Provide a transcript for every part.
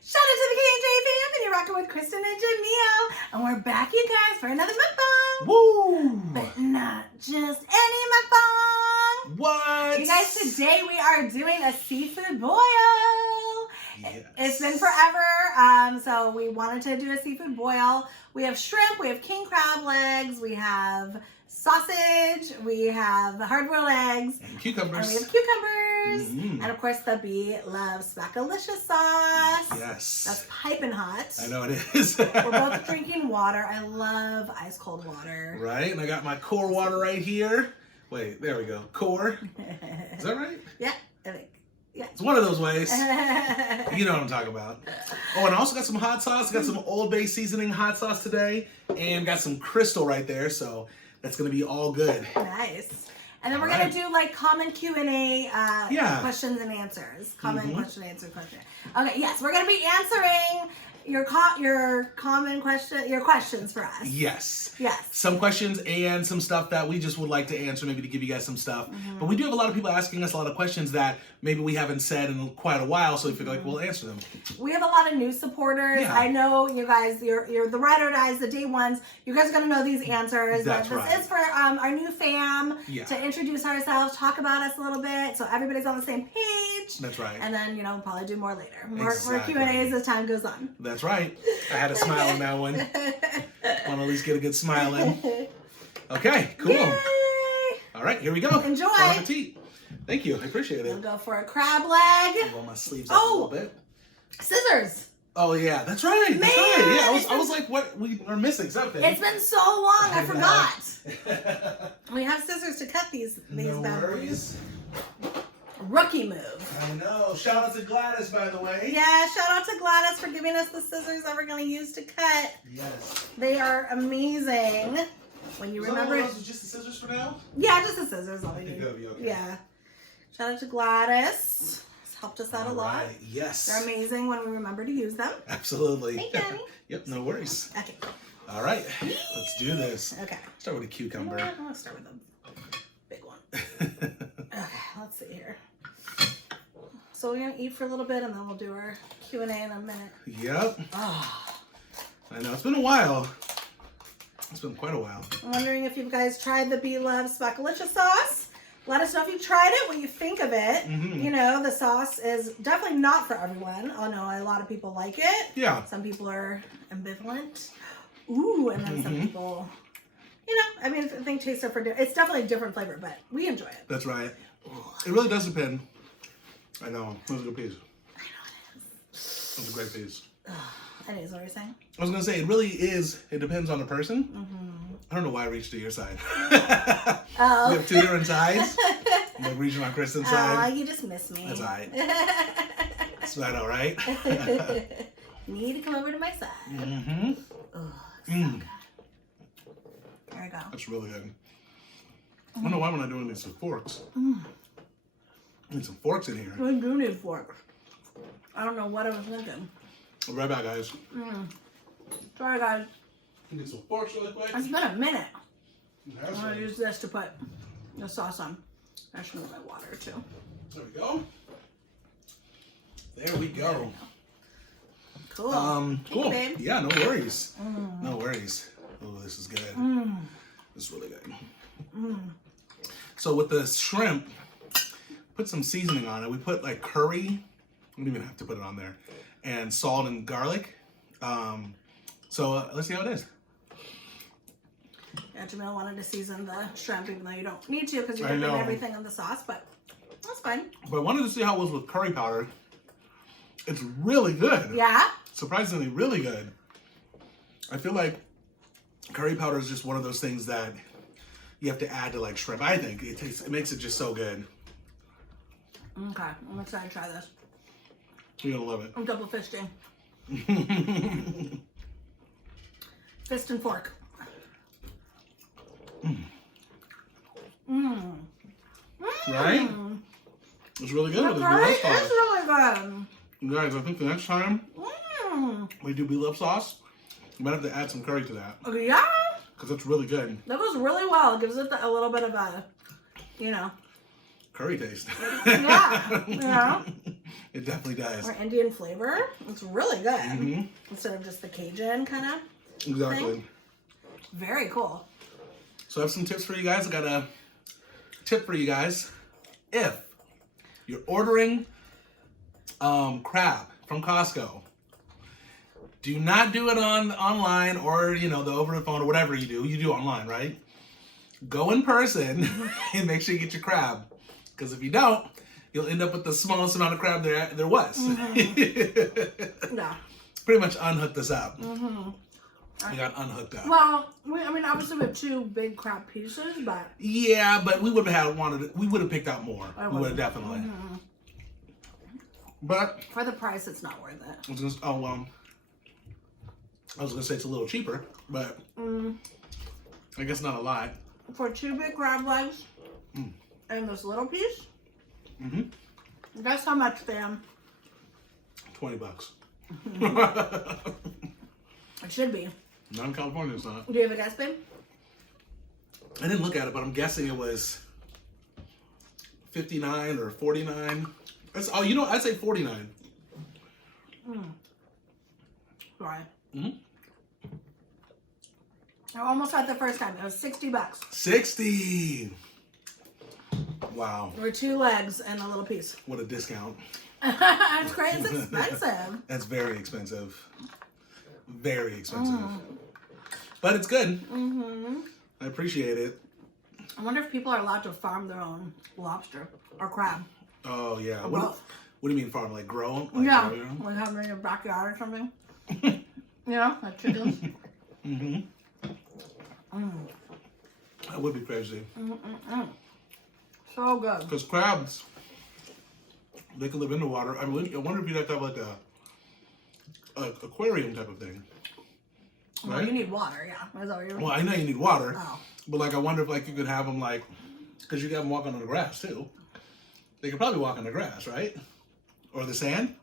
Shout out to the K&J Fam, and you're rocking with Kristen and Jamil. And we're back, you guys, for another mukbang. Woo! But not just any mukbang. What? You guys, today we are doing a seafood boil. Yes. It's been forever, so we wanted to do a seafood boil. We have shrimp, we have king crab legs, we have sausage, we have hard-boiled eggs. And cucumbers. And we have cucumbers. Mm-hmm. And of course the Blovelife Smackalicious Sauce. Yes. That's piping hot. I know it is. We're both drinking water. I love ice cold water. Right, and I got my core water right here. Wait, there we go. Core. Is that right? Yeah, I think. Yeah. It's one of those ways. You know what I'm talking about. Oh, and I also got some hot sauce. Got some Old Bay seasoning hot sauce today. And got some Crystal right there. So that's going to be all good. Nice. And then we're going to do like common Q&A questions and answers. Common question, answer, question. Okay, yes. We're going to be answering your questions for us. Yes. Yes. Some questions and some stuff that we just would like to answer, maybe to give you guys some stuff. But we do have a lot of people asking us a lot of questions that maybe we haven't said in quite a while, so we feel like we'll answer them. We have a lot of new supporters. Yeah. I know you guys, you're the ride or dies, the day ones. You guys are going to know these answers. That's this right. is for our new fam Yeah. to introduce ourselves, talk about us a little bit, so everybody's on the same page. That's right. And then, we'll probably do more later. More Exactly. Q&As as time goes on. That's right. I had a smile on that one. Want to at least get a good smile in. Okay, cool. Yay! All right, here we go. Enjoy. Bon appetit. Thank you. I appreciate it. We'll go for a crab leg. Roll my sleeves up a little bit. Scissors. Oh yeah, that's right. That's Man, right. Yeah, I was like, what? We are missing something. It's been so long, I forgot. We have scissors to cut these No bad boys. worries. Rookie move. I know. Shout out to Gladys, by the way. Yeah, shout out to Gladys for giving us the scissors that we're going to use to cut. Yes. They are amazing. When you remember it. Just the scissors for now? Yeah, just the scissors. All I think that'll be okay. Yeah. Shout out to Gladys. It's helped us out a lot. Right. Yes. They're amazing when we remember to use them. Absolutely. Thank you, Annie. Yep, no worries. Okay. All right, let's do this. Okay. Start with a cucumber. I'm going to start with the big one. Okay, let's see here. So we're going to eat for a little bit and then we'll do our Q&A in a minute. Yep. Oh. I know, it's been a while. It's been quite a while. I'm wondering if you guys tried the Blovelife Smackalicious Sauce. Let us know if you tried it, what you think of it. The sauce is definitely not for everyone. I know a lot of people like it. Yeah. Some people are ambivalent. Ooh, and then some people, I think tastes are for different. It's definitely a different flavor, but we enjoy it. That's right. It really does depend. I know. That was a good piece. I know it is. That was a great piece. That is what you're saying? I was going to say, it really is, it depends on the person. I don't know why I reached to your side. Oh. We have two different sides. I'm like reaching on Kristen's side. You just miss me. That's all right. That's I know, right? You need to come over to my side. Mm-hmm. Oh, so good. There we go. That's really good. I don't know why we're not doing these with forks. I need some forks in here. We do need forks. I don't know what I was thinking. I'll be right back, guys. Sorry, guys. Get some forks really quick. It's been a minute. That's I'm going to right. use this to put the sauce on. I should move my water, too. There we go. There we go. Cool. Cool. Thank you, babe. Yeah, no worries. No worries. Oh, this is good. This is really good. So with the shrimp, put some seasoning on it. We put like curry. We don't even have to put it on there. And salt and garlic. So let's see how it is. Yeah, Jamil wanted to season the shrimp, even though you don't need to because you're I dipping know. everything in the sauce, but that's fine. But I wanted to see how it was with curry powder. It's really good. Yeah? Surprisingly, really good. I feel like curry powder is just one of those things that you have to add to like shrimp. I think it makes it just so good. Okay, I'm excited to try this. You're gonna love it. I'm double fisting. Fist and fork. Right? It's really good with the Curry Blovelife is sauce. really good. You guys, I think the next time we do Blovelife sauce, we might have to add some curry to that. Yeah? Because it's really good. That goes really well. It gives it a little bit of a, Curry taste. yeah. It definitely does. Or Indian flavor. It's really good. Instead of just the Cajun kind of Exactly. thing. Very cool. So I have some tips for you guys. I got a tip for you guys. If you're ordering crab from Costco, do not do it online or, you know, the over the phone or whatever you do. You do online, right? Go in person and make sure you get your crab. Because if you don't, you'll end up with the smallest amount of crab there was. Yeah. Pretty much unhooked us up. We got unhooked up. Well, I mean, obviously we have 2 big crab pieces, but... Yeah, but we would have picked out more. We would have definitely. But... For the price, it's not worth it. I was gonna say it's a little cheaper, but I guess not a lot. For 2 big crab legs and this little piece, guess how much, fam? $20. It should be. Not in California, it's not. Do you have a guess, babe? I didn't look at it, but I'm guessing it was 59 or 49. You know, I'd say 49. Right. I almost had the first time. It was $60. 60. Wow. For 2 legs and a little piece. What a discount. It's great. It's expensive. That's very expensive. Very expensive. But it's good. I appreciate it. I wonder if people are allowed to farm their own lobster or crab. Oh, yeah. Or What both. do you mean farm? Like grow them? Like Yeah. grow your own? Like have them in your backyard or something. You know, like chickens. That would be crazy. So good. Because crabs, they can live in the water. I wonder if you'd have to have like a aquarium type of thing. Well, Right? you need water, yeah. Is that what you're... Well, I know you need water. Oh. But like, I wonder if like you could have them like, because you got them walking on the grass too. They could probably walk on the grass, right? Or the sand.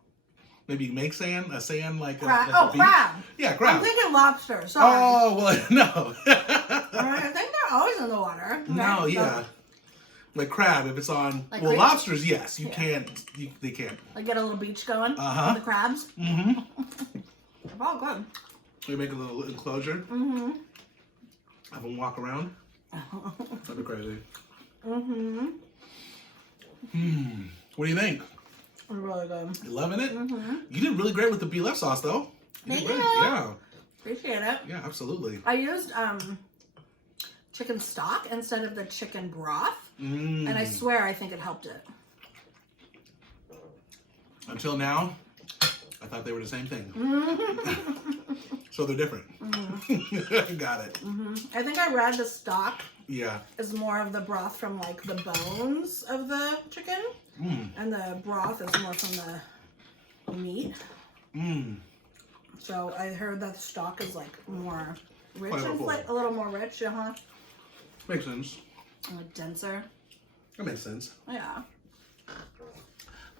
Maybe make sand, a sand like Crab. like a beach. Crab. Yeah, crab. I'm thinking lobster. Sorry. Oh, well, no. I think they're always in the water. No, right? yeah. Like crab, if it's on, Like well, creek? lobsters, yes, you can't, they can't. Like get a little beach going Uh-huh. with the crabs. Mm-hmm. They're all good. We make a little enclosure. Have them walk around. That'd be crazy. What do you think? They're really good. You loving it? You did really great with the Blovelife sauce, though. Thank did you. great. Yeah. Appreciate it. Yeah, absolutely. I used chicken stock instead of the chicken broth. And I swear I think it helped it. Until now, I thought they were the same thing. So they're different. Got it. I think I read the stock Yeah. is more of the broth from like the bones of the chicken. And the broth is more from the meat. So I heard that the stock is like more rich and Flavorful. a little more rich, Makes sense. and like denser. That makes sense. Yeah.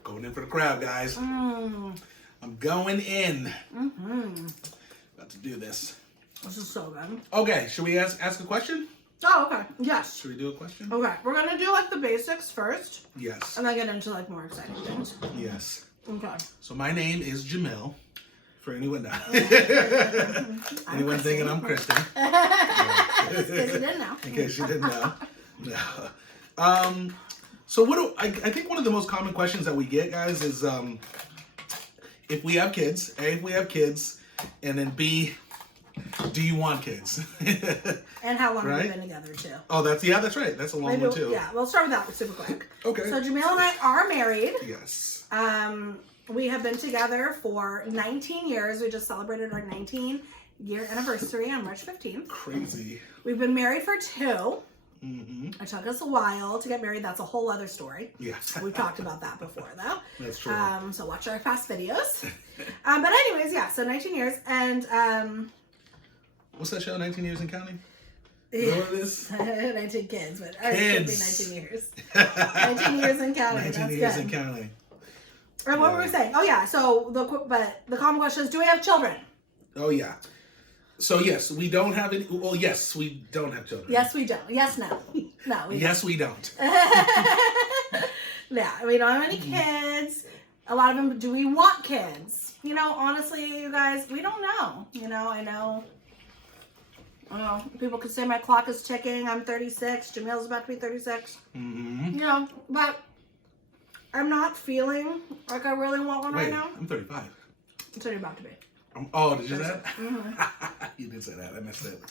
Going in for the crab, guys. I'm going in. About to do this. This is so good. Okay, should we ask a question? Oh, okay. Yes. Should we do a question? Okay. We're gonna do like the basics first, Yes. and then get into like more exciting things. Yes. Okay. So my name is Jamil. For anyone anyone thinking I'm Kristen. Just in case you didn't know. In case you didn't know. No. So I think one of the most common questions that we get, guys, is if we have kids, A, if we have kids, and then B, do you want kids? And how long have Right? we been together too? Oh, that's right. That's a long one too. Yeah, we'll start with that super quick. Okay. So Jamil and I are married. Yes. We have been together for 19 years. We just celebrated our 19-year anniversary on March 15th. Crazy. We've been married for 2. It took us a while to get married. That's a whole other story. Yes. We've talked about that before, though. That's true. So watch our past videos. But anyways, yeah, so 19 years. And What's that show, 19 Years and Counting? yeah, Know what it is? 19 kids, but Kids. it could be 19 years. 19 years and counting. 19 That's years good. and counting. And what were we saying? Oh, yeah. So the common question is, do we have children? Oh, yeah. So, yes, we don't have any. Well, yes, we don't have children. Yes, we don't. Yes, no. No, we Yes, we don't. don't. Yeah, we don't have any kids. a lot of them, do we want kids? You know, honestly, you guys, we don't know. You know, I know people could say my clock is ticking. I'm 36. Jamil's about to be 36. Mm-hmm. You know, but I'm not feeling like I really want one right now. I'm 35. So you're about to be. Oh, did you say that? Mm-hmm. You did say that. I missed it.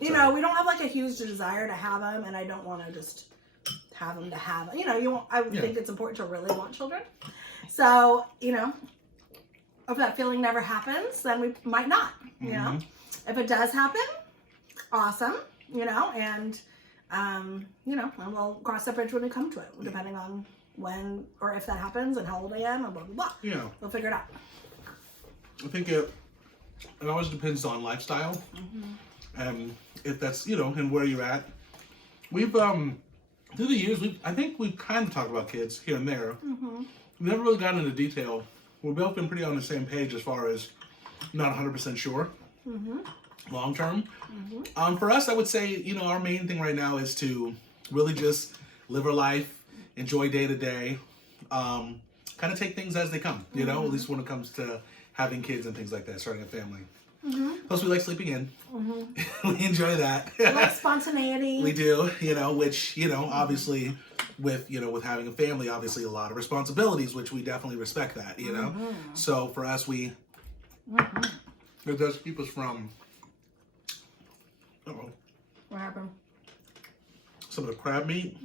You know, we don't have like a huge desire to have them, and I don't want to just have them to have. You know, I would think it's important to really want children. So, you know, if that feeling never happens, then we might not. You know, if it does happen, awesome. You know, and you know, and we'll cross that bridge when we come to it, depending on when or if that happens and how old I am and blah blah blah. Yeah, we'll figure it out. I think it always depends on lifestyle, and if that's, you know, and where you're at. We've through the years, I think we've kind of talked about kids here and there. We've never really gotten into detail. We've both been pretty on the same page as far as not 100% sure long term. For us, I would say, you know, our main thing right now is to really just live our life, enjoy day to day, kind of take things as they come, you know, at least when it comes to having kids and things like that, starting a family. Plus, we like sleeping in. We enjoy that. We like spontaneity. We do, you know, which, you know, obviously with, you know, with having a family, obviously a lot of responsibilities, which we definitely respect that, you know. So for us, it does keep us from, what happened? Some of the crab meat,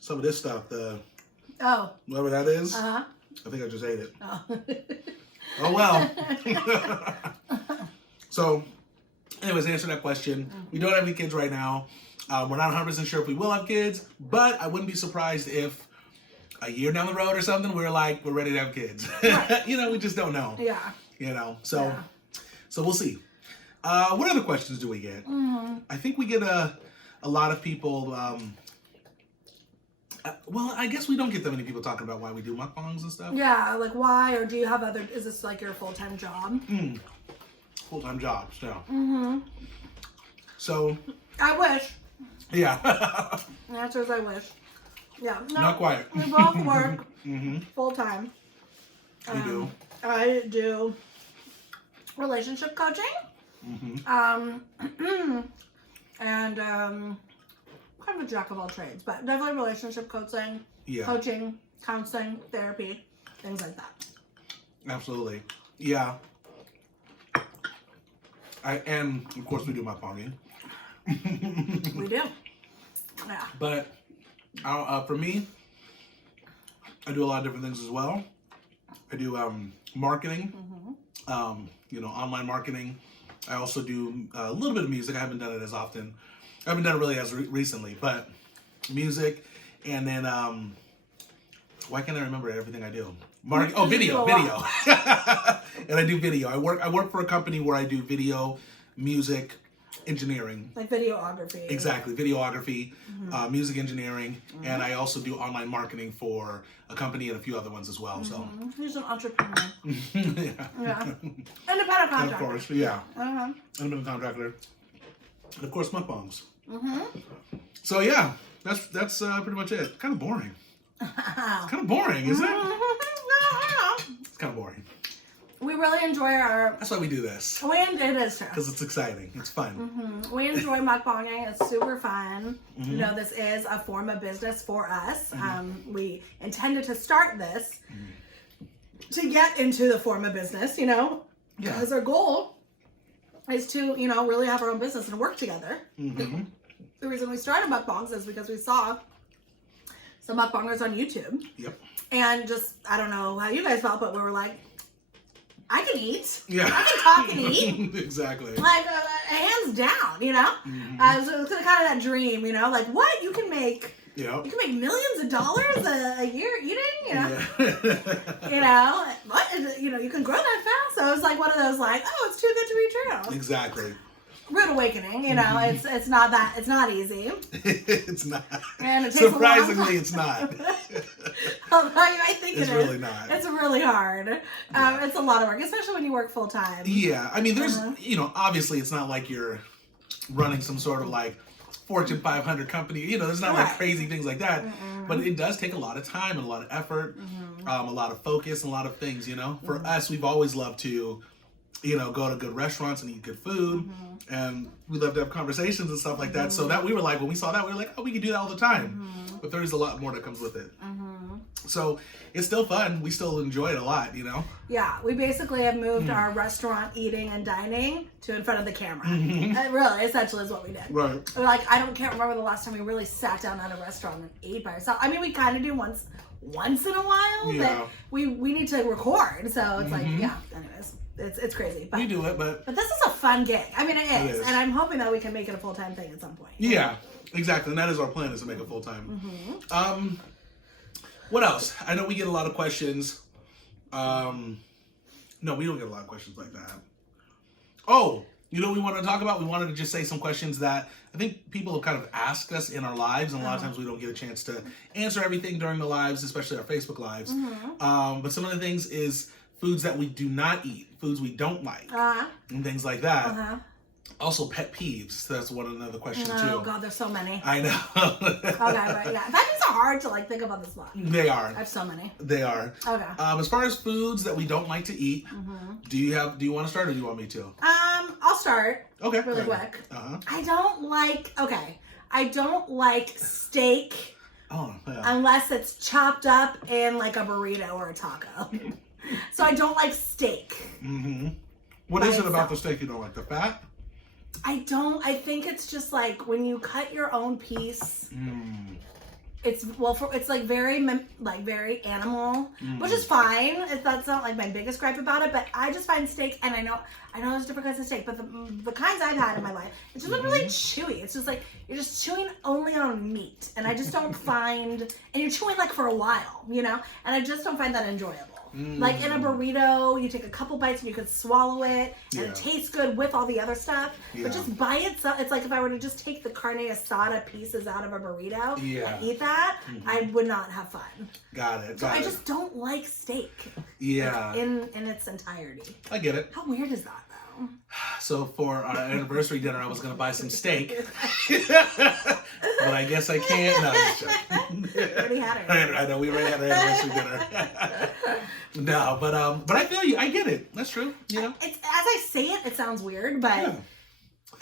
some of this stuff, whatever that is. I think I just ate it. Oh well. So, anyways, answer that question. We don't have any kids right now. We're not 100% sure if we will have kids, but I wouldn't be surprised if a year down the road or something, we're ready to have kids. Right. You know, we just don't know. Yeah. You know, so we'll see. What other questions do we get? I think we get a lot of people. Well, I guess we don't get that many people talking about why we do mukbangs and stuff. Yeah, like why, or do you have other? Is this like your full-time job? Full-time jobs, yeah. So. I wish. Yeah. The answer is I wish. Yeah. No, not quite. We both work full-time. We do. I do relationship coaching. And kind of a jack of all trades, but definitely relationship coaching, coaching, counseling, therapy, things like that. Absolutely. Yeah. And of course we do mukbanging. We do. Yeah. But for me, I do a lot of different things as well. I do marketing, you know, online marketing. I also do a little bit of music. I haven't done it as often. I haven't done it really as recently, but music, and then why can't I remember everything I do? Video. And I do video. I work for a company where I do video, music, engineering. Like videography. Exactly, videography, music engineering, and I also do online marketing for a company and a few other ones as well. So he's an entrepreneur. Yeah. Independent contractor. And of course, independent contractor. And of course, mukbangs. So yeah, that's pretty much it. Kind of boring. It's kind of boring, isn't it? It's kind of boring. We really enjoy our. That's why we do this. It is true. Because it's exciting. It's fun. We enjoy mukbanging. It's super fun. You know, this is a form of business for us. We intended to start this to get into the form of business. You know, because our goal is to, you know, really have our own business and work together. The reason we started mukbangs is because we saw some mukbangers on YouTube. And just, I don't know how you guys felt, but we were like, I can eat. I can talk and eat. Exactly. Like, hands down, you know? So it's kind of that dream, you know? Like, what? You can make... You can make millions of dollars a year eating, you know? You know? What? You know, you can grow that fast. So it was like one of those, like, oh, it's too good to be true. Exactly. Rude awakening, you know? It's not that... It's not easy. It's not. And it takes surprisingly, it's not. Although you might think it's really not. It's really hard. It's a lot of work, especially when you work full time. Yeah, I mean, there's, you know, obviously it's not like you're running some sort of like Fortune 500 company. You know, there's not like crazy things like that. But it does take a lot of time and a lot of effort, a lot of focus and a lot of things, you know. For us, we've always loved to, you know, go to good restaurants and eat good food. And we love to have conversations and stuff like that. So that we were like, when we saw that, we were like, oh, we can do that all the time. But there's a lot more that comes with it. So it's still fun. We still enjoy it a lot, you know? Yeah, we basically have moved our restaurant eating and dining to in front of the camera. Really, essentially is what we did. Right. Like, can't remember the last time we really sat down at a restaurant and ate by ourselves. I mean, we kind of do once in a while, but we need to record. So it's like, anyways. It's crazy. But, we do it, but this is a fun gig. I mean, it is. And I'm hoping that we can make it a full-time thing at some point. Yeah, exactly. And that is our plan, is to make it full-time. What else? I know we get a lot of questions. No, we don't get a lot of questions like that. Oh, you know what we want to talk about? We wanted to just say some questions that I think people have kind of asked us in our lives, and a lot of times we don't get a chance to answer everything during the lives, especially our Facebook lives. But some of the things is foods that we do not eat, foods we don't like, and things like that. Also, pet peeves. So that's another question too. Oh God, there's so many. I know. Okay, right, yeah. Pet peeves are hard to like think about this one. They are. I have so many. They are. Okay. As far as foods that we don't like to eat, do you want to start, or do you want me to? I'll start. Okay. Really quick. I don't like steak. Oh, yeah. Unless it's chopped up in like a burrito or a taco. So I don't like steak. What is it about the steak you don't like? The fat? I think it's just like when you cut your own piece. It's like very animal, which is fine. That's not like my biggest gripe about it, but I just find steak, and I know there's different kinds of steak, but the kinds I've had in my life, it's just really chewy. It's just like you're just chewing only on meat, and I just don't find, and you're chewing like for a while, you know, and I just don't find that enjoyable. Like in a burrito, you take a couple bites and you could swallow it, and it tastes good with all the other stuff. But just by itself, it's like if I were to just take the carne asada pieces out of a burrito and eat that, I would not have fun. Got it. I just don't like steak. Yeah. Like in its entirety. I get it. How weird is that, though? So for our anniversary dinner, I was going to buy some steak. But I guess I can't. No, I'm just joking. We already had it. I know, we already had our anniversary dinner. No, but I feel you. I get it. That's true. You know, it's, as I say it, it sounds weird, but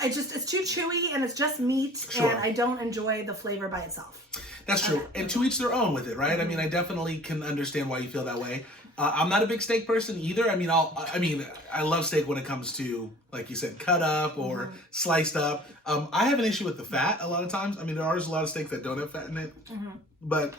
it's too chewy and it's just meat, and I don't enjoy the flavor by itself. That's true. And to each their own with it, right? I mean, I definitely can understand why you feel that way. I'm not a big steak person either. I mean, I love steak when it comes to, like you said, cut up or sliced up. I have an issue with the fat a lot of times. I mean, there are a lot of steaks that don't have fat in it, but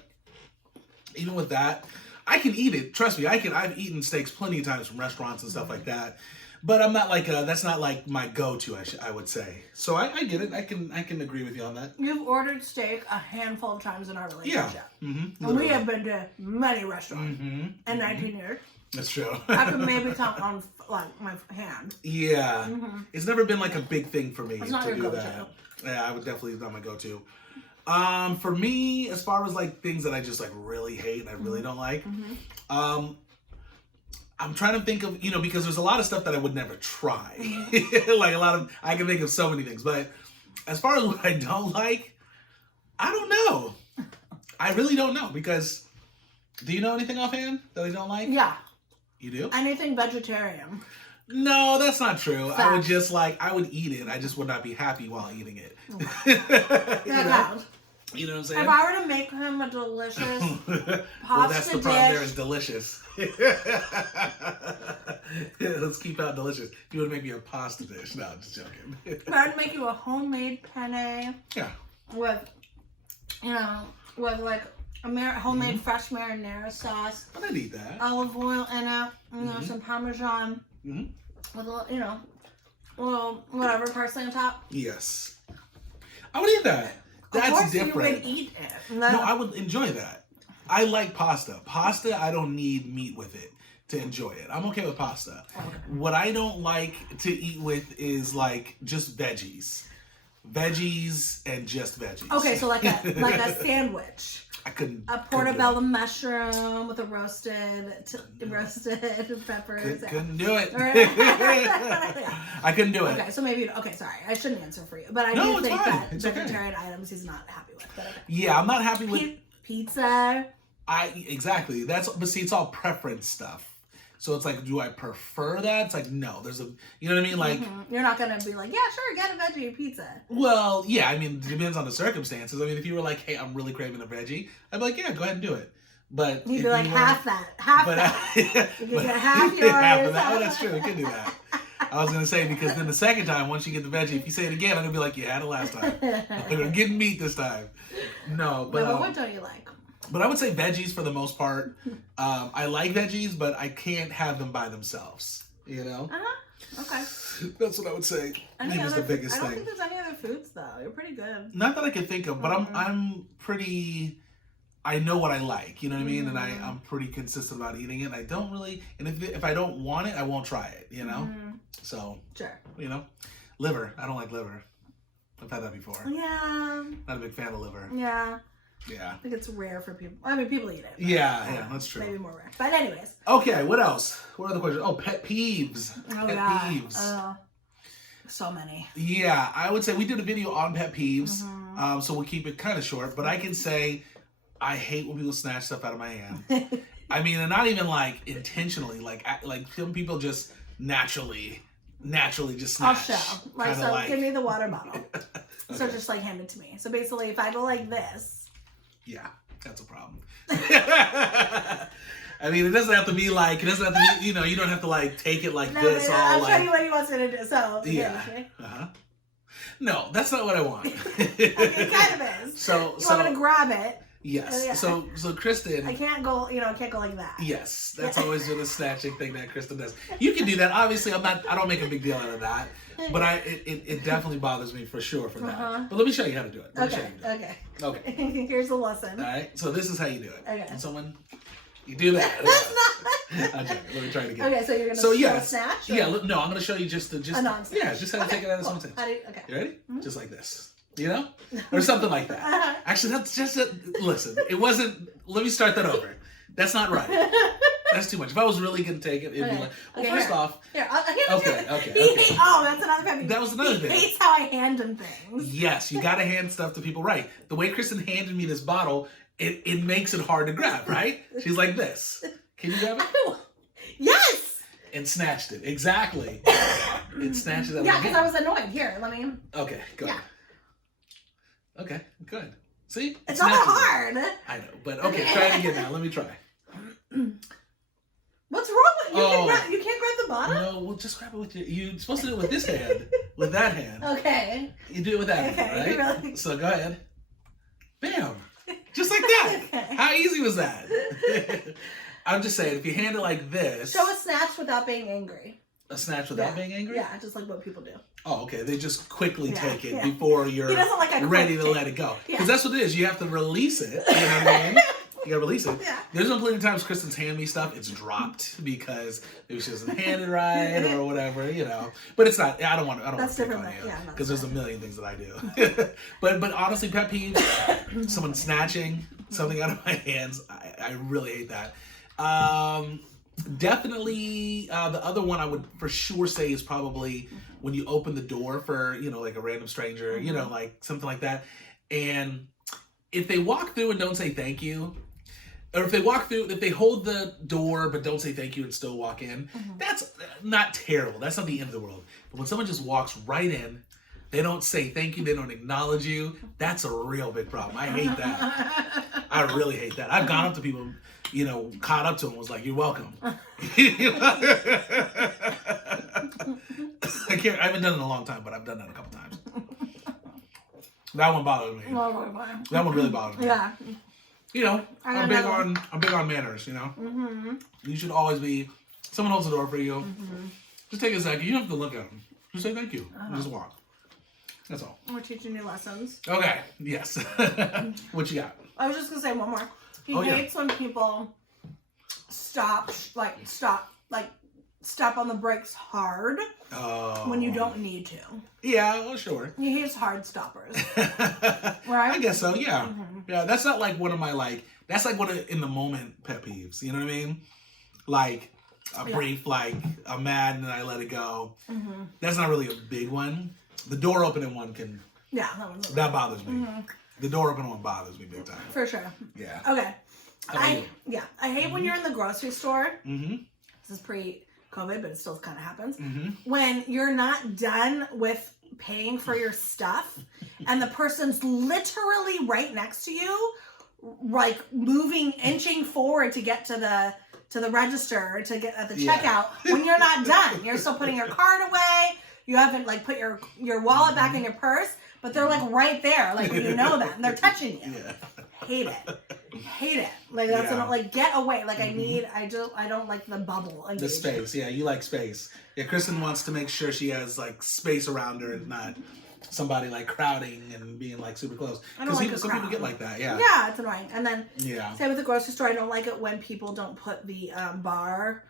even with that, I can eat it. Trust me, I've eaten steaks plenty of times from restaurants and stuff like that. But I'm not like that's not like my go-to. I would say. So I get it. I can agree with you on that. You've ordered steak a handful of times in our relationship. Yeah. And we have been to many restaurants in 19 years. That's true. I could maybe count on like my hand. Yeah. It's never been like a big thing for me it's not to your do go-to. that. Yeah, I would definitely not my go-to. For me, as far as like things that I just like really hate and I really don't like, I'm trying to think of, you know, because there's a lot of stuff that I would never try. Like I can think of so many things. But as far as what I don't like, I don't know. I really don't know, because do you know anything offhand that I don't like? Yeah. You do? Anything vegetarian. No, that's not true. Fact. I would just I would eat it. I just would not be happy while eating it. You know what I'm saying? If I were to make him a delicious pasta well, that's the problem dish. there is delicious. Let's keep out delicious. If you would make me a pasta dish. No, I'm just joking. If I would make you a homemade penne. Yeah. With like a homemade fresh marinara sauce. I'd eat that. Olive oil in it. You know, some Parmesan. With a little, little whatever, parsley on top. Yes. I would eat that. That's of course different. You would eat it. No, I would enjoy that. I like pasta. Pasta, I don't need meat with it to enjoy it. I'm okay with pasta. Okay. What I don't like to eat with is like just veggies. veggies and just veggies. Okay, so like a sandwich. I couldn't. A portobello mushroom with a roasted peppers. Couldn't do it. Yeah. I couldn't do it. Okay, so maybe. Okay, sorry, I shouldn't answer for you, but I do think that vegetarian items he's not happy with. But okay. Yeah, I'm not happy with pizza. Exactly. But see, it's all preference stuff. So it's like, do I prefer that? It's like, no. There's you know what I mean? Like, you're not gonna be like, yeah, sure, get a veggie pizza. Well, yeah. I mean, it depends on the circumstances. I mean, if you were like, hey, I'm really craving a veggie, I'd be like, yeah, go ahead and do it. But you'd be like, half that. You can get half yours. Half of that. Oh, that's true. We can do that. I was gonna say, because then the second time, once you get the veggie, if you say it again, I'm gonna be like, you had it last time. We're getting meat this time. No, but what don't you like? But I would say veggies for the most part. I like veggies, but I can't have them by themselves. You know? Okay. That's what I would say. I think is the biggest thing. I don't think there's any other foods though. You're pretty good. Not that I can think of, but I'm pretty. I know what I like. You know what I mean? And I'm pretty consistent about eating it. I don't really, and if I don't want it, I won't try it. You know? So. Sure. You know, liver. I don't like liver. I've had that before. Yeah. Not a big fan of liver. Yeah. Yeah. I think it's rare for people. I mean, people eat it. Yeah, that's true. Maybe more rare. But anyways. Okay, what else? What other questions? Oh, pet peeves. Oh, pet peeves. So many. Yeah, I would say we did a video on pet peeves, so we'll keep it kind of short. But I can say I hate when people snatch stuff out of my hand. I mean, and not even like intentionally. Like some people just naturally just snatch. I'll show. So give me the water bottle. Okay. So just like hand it to me. So basically, if I go like this. Yeah, that's a problem. I mean, it doesn't have to be like, you don't have to like take it like this. I'll show you what he wants me to do. So, yeah. No, that's not what I want. It kind of is. So, you want me to grab it. Yes. Yeah. So Kristen. I can't go like that. Yes. That's always the snatching thing that Kristen does. You can do that. Obviously, I don't make a big deal out of that. But it definitely bothers me for sure for that. But let me show you how to do it. Okay. Here's the lesson. All right. So this is how you do it. Okay. And you do that. That's not. Okay. Let me try it again. Okay. So you're gonna show a snatch. Or? Yeah. No, I'm gonna show you just a non-snatch. Yeah, just how to take it out of someone's hand. Okay. You ready? Just like this. You know, or something like that. Actually, that's just listen. It wasn't. Let me start that over. That's not right. That's too much. If I was really gonna take it, it'd be like, first off. Okay. That's another thing. That was another thing. He hates how I hand him things. Yes, you gotta hand stuff to people right. The way Kristen handed me this bottle, it makes it hard to grab, right? She's like this. Can you grab it? Yes. And snatched it. Exactly. It snatched it. Yeah, because I was annoyed. Here, let me. Okay, good. Yeah. Okay, good. See? It's not that hard. I know, but okay, try it again now. Let me try. What's wrong with you? You can't grab the bottom? No, well, just grab it with you're supposed to do it with this hand. With that hand. Okay. You do it with that hand, right? Really? So go ahead. Bam. Just like that. Okay. How easy was that? I'm just saying, if you hand it like this. Show a snatch without being angry. A snatch without being angry? Yeah, just like what people do. Oh, okay. They just quickly take it before you're ready to let it go. Because that's what it is. You have to release it. You know what I mean? You gotta release it. Yeah. There's been plenty of times Kristen's hand me stuff, it's dropped because maybe she doesn't hand it right or whatever, you know. But it's not. I don't want to pick on you because there's a million things that I do. but honestly, pet peeves, someone snatching something out of my hands, I really hate that. Definitely, the other one I would for sure say is probably when you open the door for, like a random stranger, like something like that. And if they walk through and don't say thank you, or if they hold the door but don't say thank you and still walk in, that's not terrible. That's not the end of the world. But when someone just walks right in, they don't say thank you, they don't acknowledge you, that's a real big problem. I hate that. I really hate that. I've gone up to people, caught up to them, was like, you're welcome. I haven't done it in a long time, but I've done that a couple times. That one bothered me. That one really bothered me. Yeah. I'm big on manners, You should always be, someone holds the door for you, just take a second. You don't have to look at them. Just say thank you. Just walk. That's all. We're teaching new lessons. Okay. Yes. What you got? I was just going to say one more. He hates when people stop, step on the brakes hard when you don't need to. Yeah, well, sure. He hates hard stoppers. Right? I guess so, yeah. Yeah, that's not like one of my, like, that's like one of in the moment pet peeves. You know what I mean? Like, a brief, like, I'm mad and then I let it go. That's not really a big one. The door opening one can... Yeah, that bothers me. The door opening one bothers me big time. For sure. Yeah. Okay. I hate when you're in the grocery store. This is pre-COVID, but it still kind of happens. When you're not done with paying for your stuff and the person's literally right next to you, like inching forward to get to the register, to get at the checkout, when you're not done. You're still putting your card away. You haven't like put your wallet back in your purse, but they're like right there, like you know them. They're touching you. Hate it. Like that's like get away. Like I don't like the bubble. The space. Yeah, you like space. Yeah, Kristen wants to make sure she has like space around her and not somebody like crowding and being like super close. Because some people get like that. Yeah. Yeah, it's annoying. And then same with the grocery store. I don't like it when people don't put the bar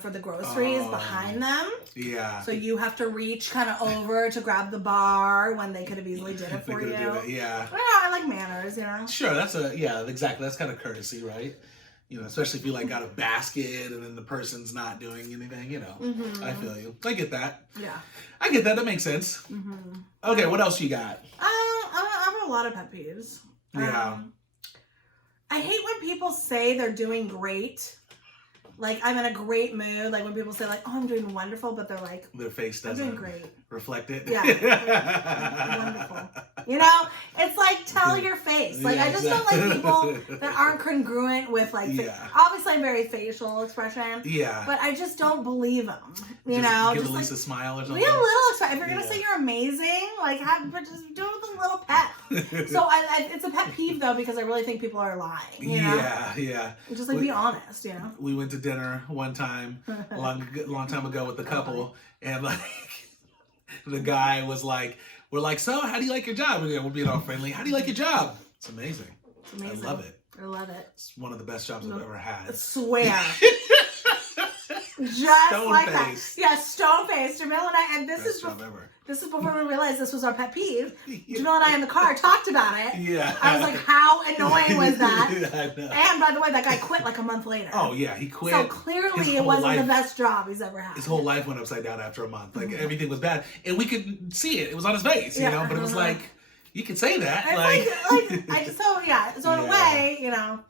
for the groceries behind them. Yeah. So you have to reach kind of over to grab the bar when they could have easily did it for you. Yeah. Well, I like manners, you know. Sure, exactly. That's kind of courtesy, right? You know, especially if you like got a basket and then the person's not doing anything, you know. I feel you. I get that. Yeah. I get that. That makes sense. Okay, what else you got? I have a lot of pet peeves. Yeah. I hate when people say they're doing great. Like, I'm in a great mood. Like, when people say, like, oh, I'm doing wonderful, but they're like... Their face doesn't I'm doing great. Reflect it. Yeah. Wonderful. You know? It's like, tell your face. Like, I just don't like people that aren't congruent with, like... Obviously, I'm very facial expression. Yeah. But I just don't believe them. You know? Give Elise a smile or something. Be a little expression. If you're going to say you're amazing, like, just do it with a little pep. So, it's a pet peeve, though, because I really think people are lying. You know? Yeah. Just, like, be honest, you know? We went to dinner one time, a long time ago with the couple, and like the guy was like, we're like, so how do you like your job? And we're being all friendly. How do you like your job? It's amazing. I love it. It's one of the best jobs I've ever had. I swear. Just stone like face. That. Yeah, stone face. Jamil and I, and this is before we realized this was our pet peeve. Jamil and I in the car talked about it. Yeah. I was like, how annoying was that? I know. And by the way, that guy quit like a month later. Oh yeah, he quit. So clearly it wasn't the best job he's ever had. His whole life went upside down after a month. Like everything was bad. And we could see it. It was on his face, you know, but it was like, you could say that. So in a way, you know,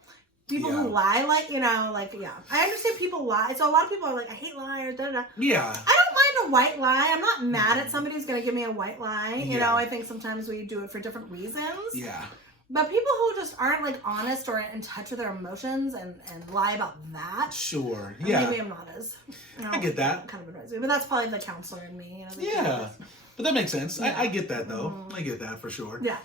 people who lie, like, you know, like, I understand people lie. So a lot of people are like, I hate liars, da-da-da. Yeah. I don't mind a white lie. I'm not mad at somebody who's going to give me a white lie. You know, I think sometimes we do it for different reasons. Yeah. But people who just aren't, like, honest or in touch with their emotions and lie about that. Sure. Yeah. Maybe I'm not as, you know, I get that. Kind of advisory. But that's probably the counselor in me. You know, but that makes sense. I get that, though. I get that for sure. Yeah.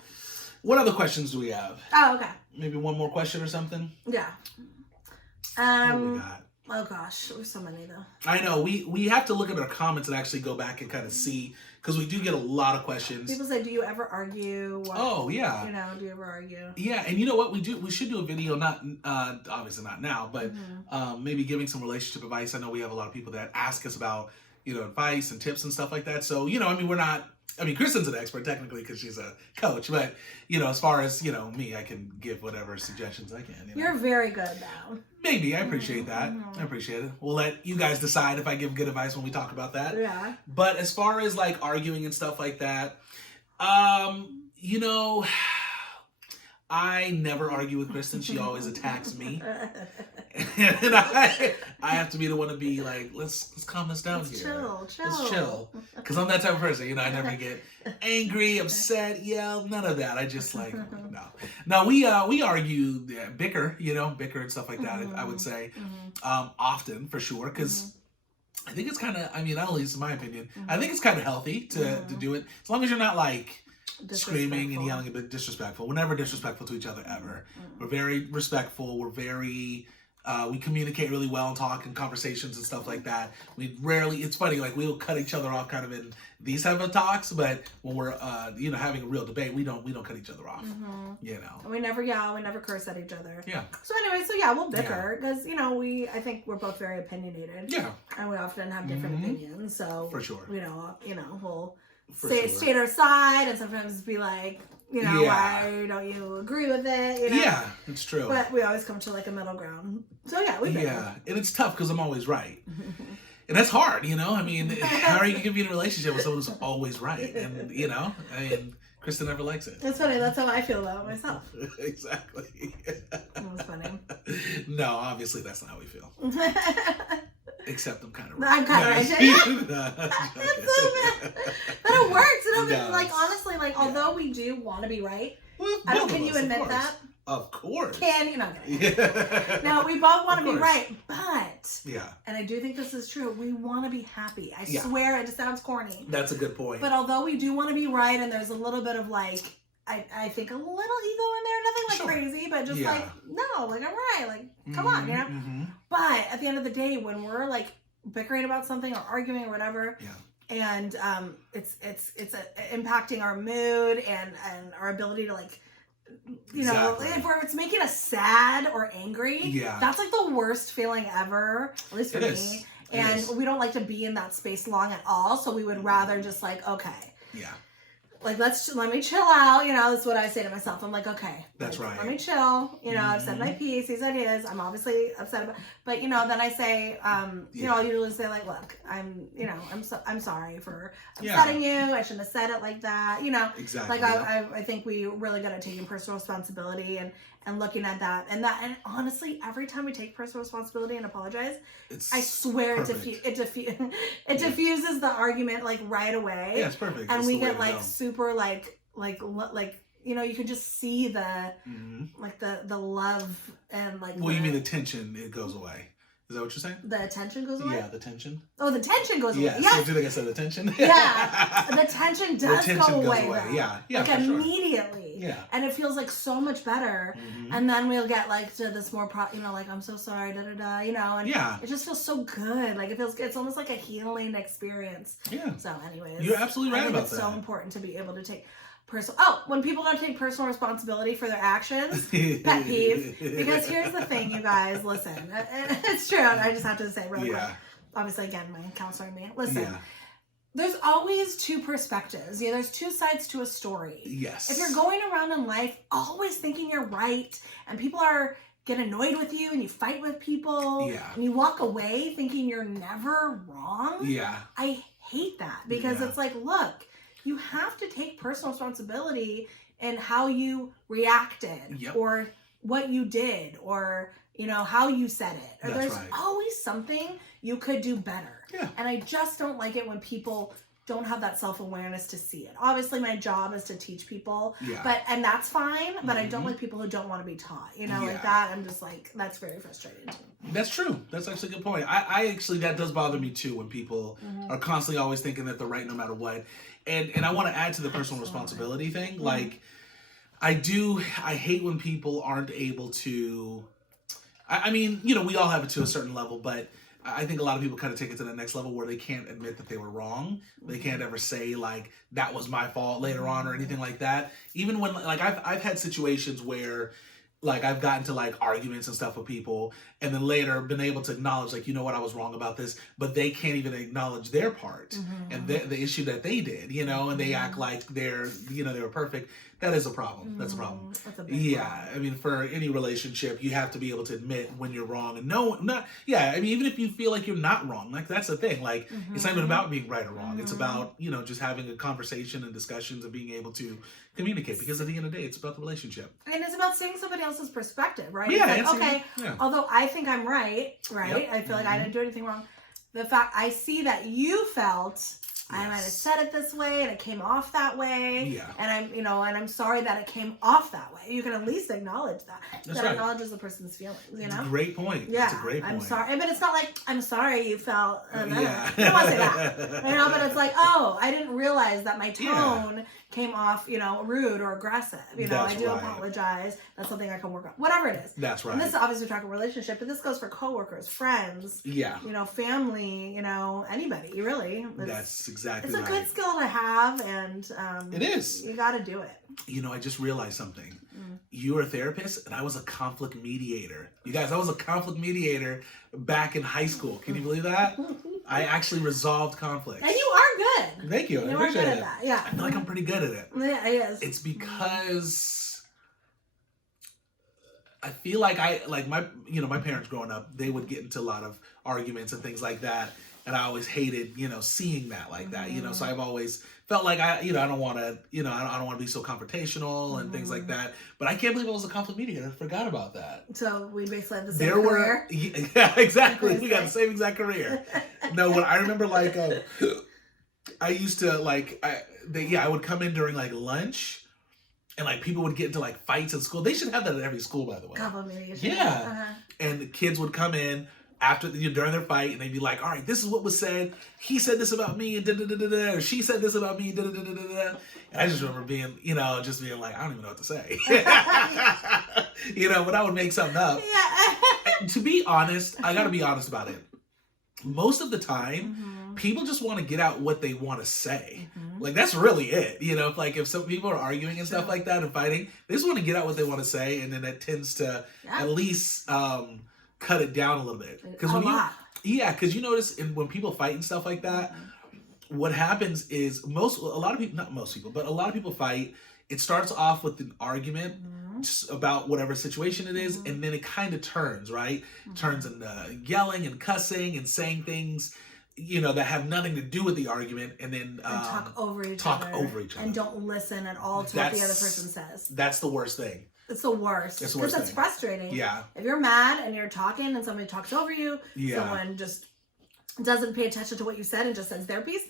What other questions do we have? Oh, okay. Maybe one more question or something? Yeah. What we got? Oh gosh, there's so many though. I know. We have to look at our comments and actually go back and kind of see, because we do get a lot of questions. People say, do you ever argue? Oh, yeah. You know, do you ever argue? Yeah, and you know what? We should do a video, not obviously not now, but maybe giving some relationship advice. I know we have a lot of people that ask us about, you know, advice and tips and stuff like that. So, you know, I mean, Kristen's an expert technically because she's a coach, but, you know, as far as, you know, me, I can give whatever suggestions I can. You know? You're very good, though. Maybe. I appreciate that. I appreciate it. We'll let you guys decide if I give good advice when we talk about that. Yeah. But as far as, like, arguing and stuff like that, you know, I never argue with Kristen. She always attacks me. And I have to be the one to be like, let's calm this down here. Let's chill. Because I'm that type of person. You know, I never get angry, upset, yell, none of that. I just like, no. No, we argue, bicker and stuff like that, I would say, often for sure. Because I think it's kind of, I mean, at least in my opinion, I think it's kind of healthy to do it. As long as you're not like, screaming and yelling a bit disrespectful. We're never disrespectful to each other ever. We're very respectful. We're very We communicate really well and talk in conversations and stuff like that. We rarely, it's funny, like we'll cut each other off kind of in these type of talks, but when we're, having a real debate, we don't cut each other off, And we never yell, we never curse at each other. Yeah. So anyway, we'll bicker because, I think we're both very opinionated. Yeah. And we often have different opinions. So, for sure. We'll state our side and sometimes be like, why don't you agree with it? Yeah, it's true. But we always come to like a middle ground. So we bicker. Yeah, and it's tough because I'm always right. And that's hard, I mean, how are you going to be in a relationship with someone who's always right? And, Kristen never likes it. That's funny. That's how I feel about myself. Exactly. That was funny. No, obviously that's not how we feel. Except I'm kind of right. I'm kind of right. That's so bad. But it works. Honestly, although we do want to be right, can you admit that? Of course. Can you? No, we both want to be right, but yeah. And I do think this is true. We want to be happy. I swear, it just sounds corny. That's a good point. But although we do want to be right, and there's a little bit of I think a little ego in there, nothing crazy, but just I'm right. Come on, But at the end of the day, when we're bickering about something or arguing or whatever, and it's impacting our mood and our ability to if it's making us sad or angry, that's the worst feeling ever, at least for me. And we don't like to be in that space long at all, so we would rather just okay. Yeah. Let me chill out, that's what I say to myself. I'm okay. That's right. Let me chill, I've said my piece, he said his, I'm obviously upset about, but then I say, I'll usually say look, I'm sorry for upsetting you, I shouldn't have said it like that, Exactly. I think we really got to take personal responsibility and looking at that, and honestly, every time we take personal responsibility and apologize, I swear it diffuses the argument right away. Yeah, it's perfect. And we get super you can just see the the love and Well, you mean the tension? It goes away. Is that what you're saying? The tension goes away? Yeah, the tension. Oh, the tension goes away. Yeah, so do you think I said the tension? Yeah, the tension does go away. Yeah, immediately. Sure. Yeah. And it feels so much better. And then we'll get to this more, I'm so sorry, and it just feels so good. It's almost like a healing experience. Yeah. So anyways. You're absolutely right about that. It's so important to be able to take when people don't take personal responsibility for their actions, pet peeve. Because here's the thing, you guys, listen, it's true. I just have to say really quick. Obviously, again, my counselor and me. Listen, there's always two perspectives. There's two sides to a story. Yes. If you're going around in life always thinking you're right, and people get annoyed with you, and you fight with people, and you walk away thinking you're never wrong. Yeah. I hate that because it's look. You have to take personal responsibility in how you reacted or what you did or, how you said it. Or there's always something you could do better. Yeah. And I just don't like it when people don't have that self-awareness to see it. Obviously, my job is to teach people, and that's fine, but I don't like people who don't want to be taught, like that. I'm just that's very frustrating to me. That's true. That's actually a good point. I actually, that does bother me too when people are constantly always thinking that they're right no matter what. And I want to add to the personal responsibility thing. I hate when people aren't able to, I mean, we all have it to a certain level, but I think a lot of people kind of take it to the next level where they can't admit that they were wrong. They can't ever say that was my fault later on or anything like that. Even when I've had situations where I've gotten to arguments and stuff with people and then later been able to acknowledge I was wrong about this, but they can't even acknowledge their part and the issue that they did, and they act like they're, they were perfect. That is a problem. That's a problem. That's a big problem. I mean, for any relationship, you have to be able to admit when you're wrong and I mean, even if you feel like you're not wrong, that's the thing. It's not even about being right or wrong. It's about, just having a conversation and discussions and being able to communicate, because at the end of the day, it's about the relationship. And it's about seeing somebody else's perspective, right? Yeah. Although I think I'm right? Yep. I feel like I didn't do anything wrong. The fact I see that you felt I might have said it this way and it came off that way. Yeah. And I'm sorry that it came off that way. You can at least acknowledge that. That's that right. acknowledges the person's feelings, you know? Great point. Yeah. That's a great point. I'm sorry. But it's not like, I'm sorry you felt, Yeah. I don't want to say that. But it's like, oh, I didn't realize that my tone came off, rude or aggressive. That's I do right. apologize. That's something I can work on. Whatever it is. That's right. And this is obviously talking relationship, but this goes for coworkers, friends, family, anybody, really. That's exactly right. It's a good skill to have, and it is. You got to do it. I just realized something. You were a therapist, and I was a conflict mediator. You guys, I was a conflict mediator back in high school. Can you believe that? I actually resolved conflicts. And you are good. Thank you. I You are appreciate good it. at that. Yeah. I feel like I'm pretty good at it. Yeah, it is. It's because I feel like my parents growing up, they would get into a lot of arguments and things like that. And I always hated, seeing that like that, so I've always felt like I don't want to, I don't want to be so confrontational and things like that. But I can't believe I was a conflict mediator. I forgot about that. So we basically had the same career. Yeah, exactly. We got the same exact career. No, what I remember, I used to I would come in during lunch, and people would get into fights in school. They should have that at every school, by the way. Conflict mediation. Yeah. And the kids would come in after during their fight, and they'd be like, all right, this is what was said. He said this about me, and or she said this about me, and I just remember being, just being like, I don't even know what to say. But I would make something up. Yeah. To be honest, I gotta be honest about it. Most of the time, people just want to get out what they want to say. That's really it. If some people are arguing and stuff like that and fighting, they just want to get out what they want to say, and then that tends to at least cut it down a little bit. Because you notice when people fight and stuff like that, what happens is a lot of people fight. It starts off with an argument just about whatever situation it is, and then it kind of turns, right? Turns into yelling and cussing and saying things, that have nothing to do with the argument, and then talk over each other. And don't listen at all to what the other person says. That's the worst thing. It's the worst. Because it's frustrating. Yeah. If you're mad and you're talking and somebody talks over you, someone just doesn't pay attention to what you said and just says their piece.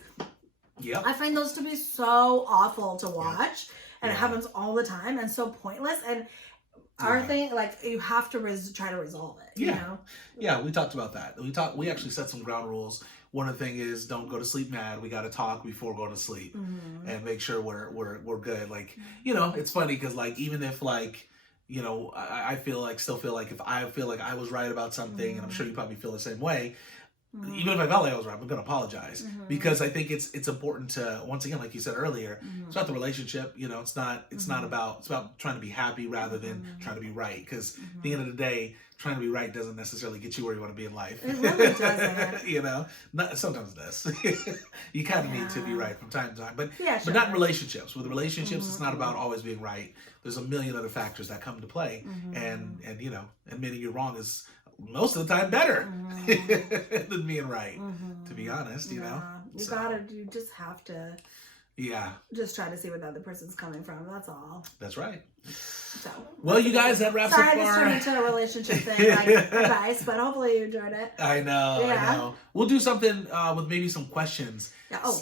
Yeah. I find those to be so awful to watch. And it happens all the time and so pointless. And our thing, you have to try to resolve it. Yeah, we talked about that. We actually set some ground rules. One of the things is don't go to sleep mad. We got to talk before going to sleep and make sure we're good. It's funny because even if I still feel like if I feel like I was right about something, and I'm sure you probably feel the same way. Even if I felt like I was right, I'm going to apologize because I think it's important to, once again, like you said earlier, it's about the relationship. It's about trying to be happy rather than trying to be right. Because at the end of the day, trying to be right doesn't necessarily get you where you want to be in life. It really doesn't. Sometimes it does. You kind of need to be right from time to time, but sure. not in relationships. With relationships, it's not about always being right. There's a million other factors that come to play, and admitting you're wrong is most of the time better than being right, to be honest, you just have to just try to see where the other person's coming from. That's all. That's right. So, well, you guys, that wraps up our... Sorry, this turned into a relationship thing, advice, but hopefully you enjoyed it. I know. We'll do something with maybe some questions. Yeah. Oh.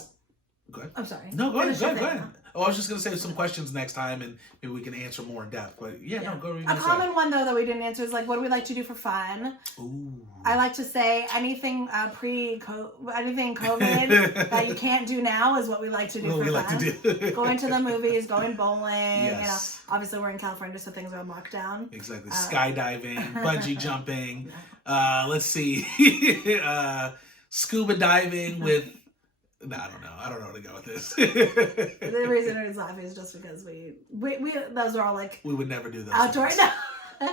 Go ahead. I'm sorry. No, go ahead. Oh, I was just going to say some questions next time, and maybe we can answer more in depth. But no, go ahead. A common one, though, that we didn't answer is what do we like to do for fun? Ooh. I like to say anything anything COVID that you can't do now is what we like to do for fun. Like to do. Going to the movies, going bowling. Yes. Obviously, we're in California, so things are on lockdown. Exactly. Skydiving, bungee jumping. Let's see. Scuba diving with... No, I don't know. I don't know where to go with this. The reason it's laughing is just because we those are all we would never do those outdoor. things. No.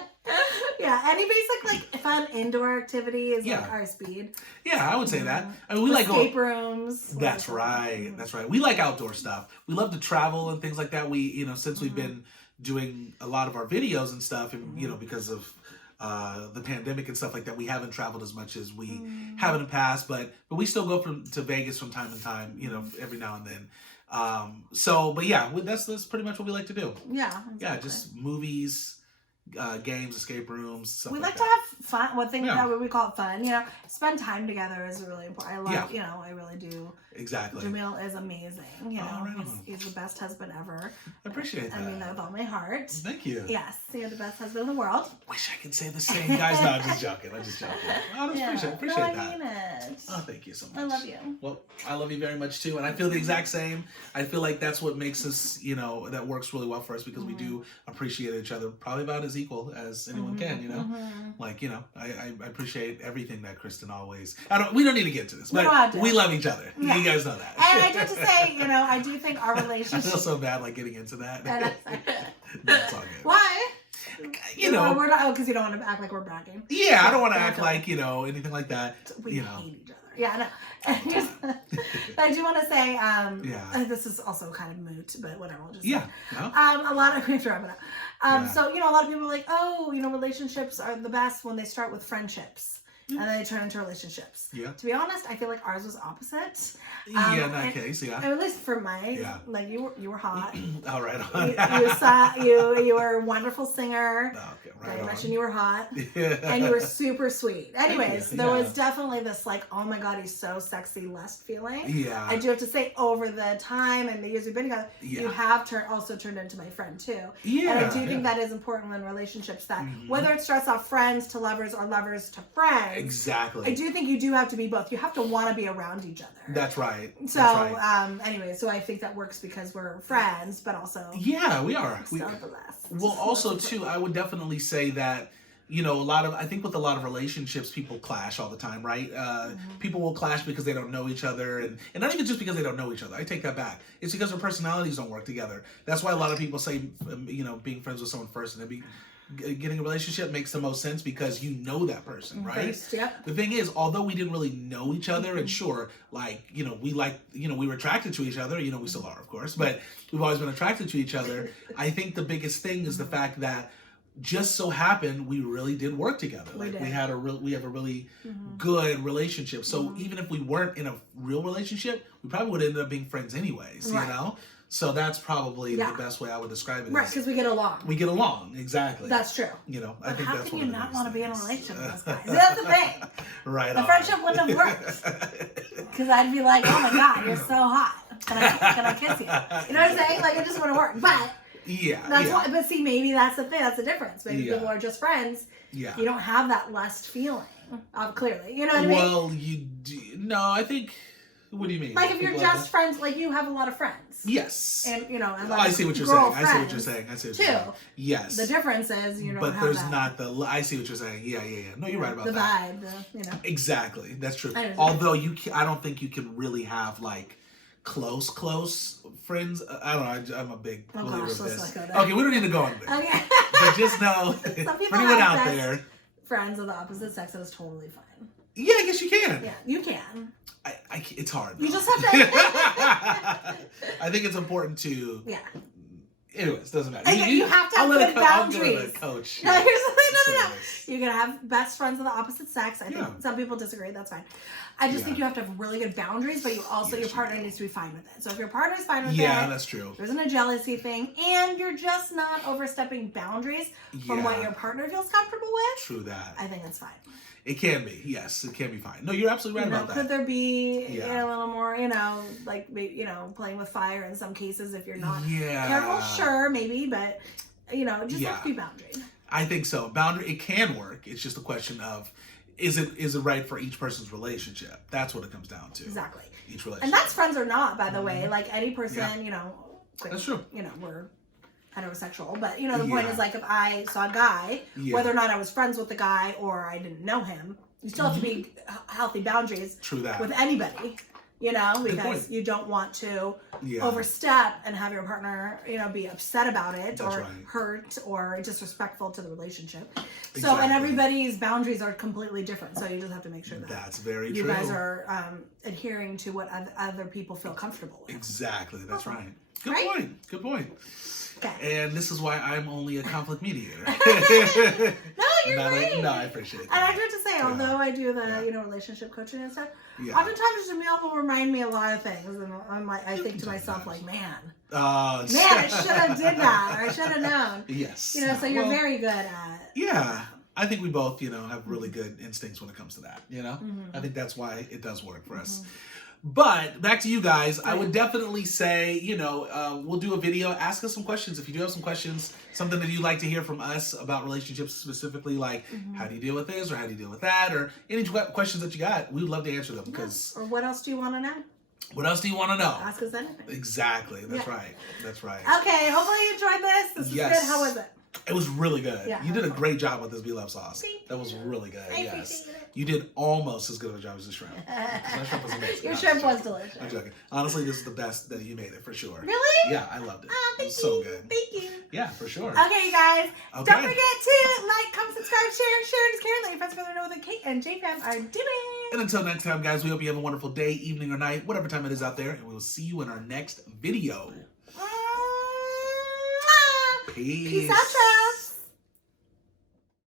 Yeah, any basic fun indoor activity is our speed. Yeah, I would say that. I mean, we escape rooms. That's right. That's right. We like outdoor stuff. We love to travel and things like that. We, since we've been doing a lot of our videos and stuff, and because of the pandemic and stuff like that, we haven't traveled as much as we have in the past, but we still go to Vegas from time to time, every now and then. But yeah, that's pretty much what we like to do. Yeah. Exactly. Yeah, just movies, games, escape rooms, stuff We like like that. to have fun. One thing that we call it fun. You know, spend time together is really important. I love, you know, I really do. Exactly. Jamil is amazing. You know, right he's the best husband ever. I appreciate that. I mean that with all my heart. Thank you. Yes, you're the best husband in the world. Wish I could say the same, guys. No, I'm just joking. I'm just joking. Oh, I appreciate I that. mean it. Oh, thank you so much. I love you. Well, I love you very much too, and I feel the exact same. I feel like that's what makes us, you know, that works really well for us because we do appreciate each other probably about as equal as anyone can, you know. Like, you know, I appreciate everything that Kristen always. We don't need to get to this, but we love each other. Yeah. You guys know that. And I do have to say, you know, I do think our relationship. I feel so bad, like getting into that. That's all good. Why? You know, we're not because you don't want to act like we're bragging. Yeah, I don't want to act like, you know, anything like that. We you hate each other. Yeah, no. But I do want to say, this is also kind of moot, but whatever. We'll just say. A lot of we have to wrap it up. So you know, a lot of people are like, oh, you know, relationships are the best when they start with friendships. And then they turn into relationships. Yeah. To be honest, I feel like ours was opposite. In that case, At least for like you were hot. All right. You were a wonderful singer. Okay, I mentioned you were hot. And you were super sweet. Anyways, there was definitely this like, oh my God, he's so sexy lust feeling. Yeah. I do have to say, over the time and the years we've been together, you have also turned into my friend too. Yeah. And I do think that is important in relationships that whether it starts off friends to lovers or lovers to friends. Exactly. I do think you do have to be both. You have to want to be around each other. That's right. So, anyway, so I think that works because we're friends, but also. Yeah, we are. Well, also, too, I would definitely say that, you know, I think with a lot of relationships, people clash all the time, right? People will clash because they don't know each other. And not even just because they don't know each other. I take that back. It's because their personalities don't work together. That's why a lot of people say, you know, being friends with someone first and then getting a relationship makes the most sense because you know that person, right? The thing is, although we didn't really know each other, and sure, like, you know, we were attracted to each other, you know, we still are, of course, but we've always been attracted to each other. I think the biggest thing is the fact that just so happened we really did work together. We have a really good relationship. So even if we weren't in a real relationship, we probably would end up being friends anyways, you know? So that's probably the best way I would describe it. Right, because we get along. We get along, exactly. That's true. You know, but I think how that's can one you of the not want to be in a things. relationship with this guy? That's the thing. Right. The friendship wouldn't have worked. Because I'd be like, oh my God, you're so hot. Can I kiss you? You know what I'm saying? Like, it just wouldn't work. But that's why. But see, maybe that's the thing. That's the difference. Maybe people are just friends. Yeah. You don't have that lust feeling. Clearly, you know what I mean? Well, you do. No, I think. What do you mean? Like if you're just friends, like you have a lot of friends. Yes. And you know, and I see what you're saying. I see what you're saying. I see what you're saying. Yes. The difference is you don't but have there's that. not the. I see what you're saying. Yeah. No, you're right about the that. The vibe. You know. Exactly. That's true. Although I don't think you can really have like close friends. I don't know. I'm a big believer of this. Okay, we don't need to go on there. Okay. But just know, some people anyone out there, friends of the opposite sex is totally fine. Yeah, I guess you can. Yeah, you can. It's hard. You just have to. I think it's important to. Yeah. Anyways, doesn't matter. You have to have good boundaries. Coach. No, here's the thing. No. You're going to have best friends of the opposite sex. I think some people disagree. That's fine. I just think you have to have really good boundaries, but you also, your partner needs to be fine with it. So if your partner's fine with it. Yeah, that's true. There isn't a jealousy thing, and you're just not overstepping boundaries from what your partner feels comfortable with. True that. I think that's fine. It can be, yes, it can be fine. No, you're absolutely right about that. Could there be a little more, like, playing with fire in some cases if you're not careful? Sure, maybe, but, just have to be boundary. I think so. Boundary, it can work. It's just a question of, is it right for each person's relationship? That's what it comes down to. Exactly. Each relationship. And that's friends or not, by the way. Like, any person, that's true. We're heterosexual, but the point is, like, if I saw a guy, whether or not I was friends with the guy or I didn't know him, you still have to be healthy boundaries. True that. With anybody, because you don't want to overstep and have your partner, be upset about it or hurt or disrespectful to the relationship. Exactly. So, and everybody's boundaries are completely different. So you just have to make sure that that's very you guys are adhering to what other people feel comfortable with. Exactly. That's right. Good point. Okay. And this is why I'm only a conflict mediator. No, you're great. No, I appreciate that. And I have to say, although I do the, you know, relationship coaching and stuff, oftentimes Jamil will remind me a lot of things. And I'm like, I think to myself, like, man, I should have did that. Or I should have known. Yes. You know, so you're very good at. Yeah. I think we both, you know, have really good instincts when it comes to that, you know? I think that's why it does work for us. But back to you guys, I would definitely say, you know, we'll do a video. Ask us some questions. If you do have some questions, something that you'd like to hear from us about relationships specifically, like how do you deal with this or how do you deal with that, or any questions that you got, we would love to answer them. Because Or what else do you want to know? What else do you want to know? Ask us anything. Exactly. That's right. That's right. Okay. Hopefully you enjoyed this. This was good. How was it? It was really good. Yeah, you did a great job with this Blovelife sauce. Thank that was really good. I yes. appreciate it. You did almost as good of a job as the shrimp. My shrimp was amazing. Your shrimp was delicious. I'm joking. Honestly, this is the best that you made it for sure. Really? Yeah, I loved it. Oh, thank it was you. so good. Thank you. Yeah, for sure. Okay, you guys. Okay. Don't forget to like, comment, subscribe, share, and care. Let your friends know what the K&J Fam are doing. And until next time, guys, we hope you have a wonderful day, evening, or night, whatever time it is out there, and we will see you in our next video. Peace out, child.